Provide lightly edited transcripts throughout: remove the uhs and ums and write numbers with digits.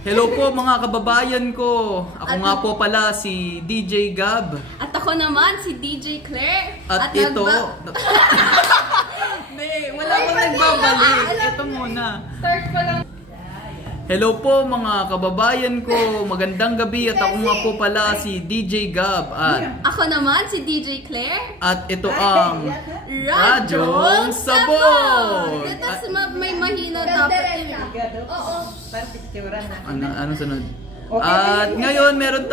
Hello po mga kababayan ko. Ako nga po pala si DJ Gab. At ako naman si DJ Claire. At ito... Hindi, wala pang nagbabalik. Ito muna. Start pa lang. Hello po mga kababayan ko. Magandang gabi at ako nga po pala si DJ Gab. At ako naman si DJ Claire. At ito ang Radyong Sabog. Tapos may mahina dapat yun. Oo. Ano sunod? At ngayon meron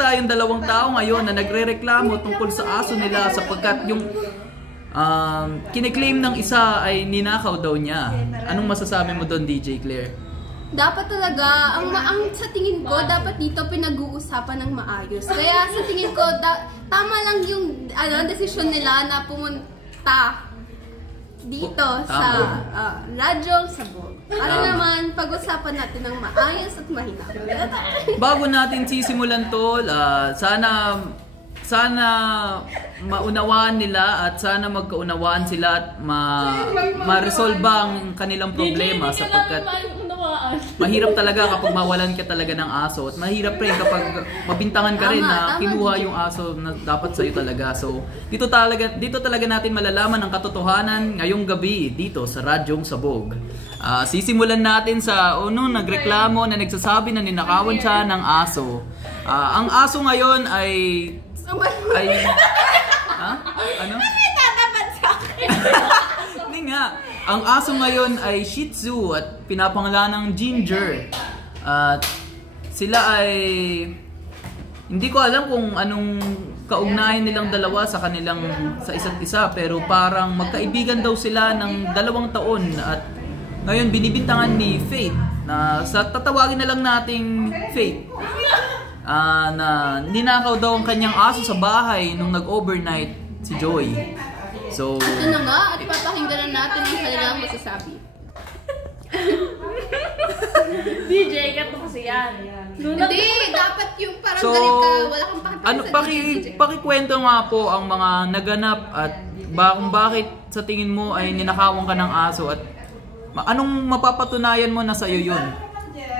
tayong dalawang tao ngayon na nagrereklamo tungkol sa aso nila sapagkat yung kiniklaim ng isa ay ninakaw daw niya. Anong masasabi mo doon, DJ Claire? Dapat talaga, ang sa tingin ko, dapat dito pinag-uusapan ng maayos. Kaya sa tingin ko, tama lang yung desisyon nila na pumunta dito sa Radyong Sabog. Para naman pag-usapan natin ng maayos at mahinap. Bago natin sisimulan to, sana maunawaan nila at sana magkaunawaan sila at ma-resolve ang kanilang problema sapagkat mahirap talaga kapag mawalan ka talaga ng aso at mahirap rin kapag mabintangan ka rin na kinuha yung aso na dapat sa'yo talaga. So dito talaga natin malalaman ang katotohanan ngayong gabi dito sa Radyong Sabog. Sisimulan natin sa nagreklamo na nagsasabi na ninakawan siya ng aso. Ang aso ngayon ay ano? Tatapat sa akin. Hindi nga. Ang aso ngayon ay Shih Tzu at pinapangalan ng Ginger. At sila ay hindi ko alam kung anong kaugnayan nilang dalawa sa isa't isa, pero parang magkaibigan daw sila ng 2 taon at ngayon binibintangan ni Faith na tatawagin na lang nating Faith. Na ninakaw daw ang kanyang aso sa bahay nung nag-overnight si Joy. So, ano nga, at papakinggan natin ang kanilang masasabi. DJ, kato kasi yan. Hindi, dapat yung parang galit ka, wala kang pakipagin pakikwento nga po ang mga naganap at kung bakit sa tingin mo ay ninakawan ka ng aso at anong mapapatunayan mo na sa'yo yun?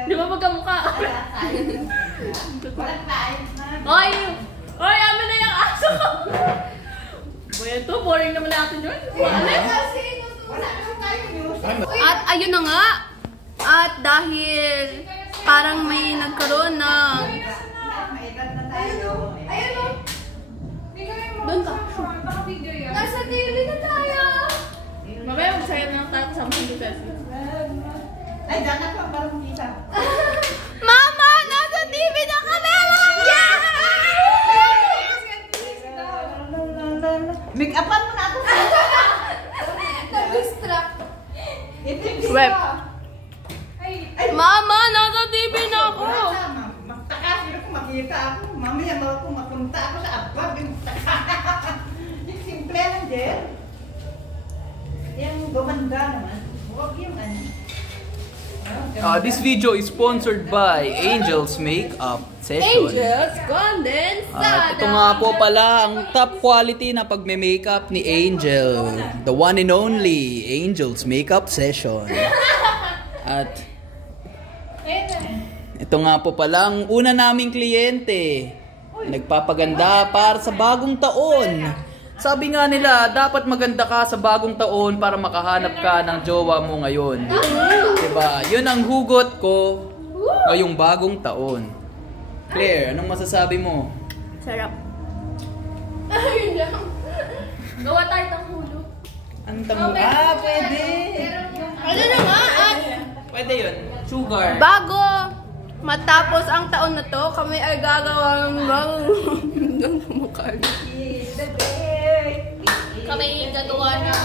Di ba magkamukha? Oy! Oy! Amin na yung aso! Boy, ito, boring naman natin yun. At ayun na nga. At dahil parang may nagkaroon ng... Doon ka. Nasa TV na tayo. Mamaya magsaya na lang tayo kasama sa Duterte. Ay, dapat pa parang kita. Mama! Nasa TV na kami! Make-upan mo na ako. Nag-distract. Web. Mama! Nasa TV na ako! Magtakas, hindi ko makita ako. Mamaya mo ako mapunta ako sa abwag. Yung simple lang, Jer. Yung gumanda naman. Huwag yung This video is sponsored by Angel's Makeup Session. Angel's Condensada! Ito nga po pala ang top quality na pagme-makeup ni Angel. The one and only Angel's Makeup Session. At ito nga po pala ang una naming kliyente. Nagpapaganda para sa bagong taon. Sabi nga nila, dapat maganda ka sa bagong taon para makahanap ka ng jowa mo ngayon. Diba? Yun ang hugot ko ngayong bagong taon. Claire, anong masasabi mo? Sarap. Ayun lang. Gawa tayo ng hulo. Ang tamo. Pwede. Ano na nga? Pwede yun. Sugar. Bago matapos ang taon na to, kami ay gagawa ng kami gagawa ng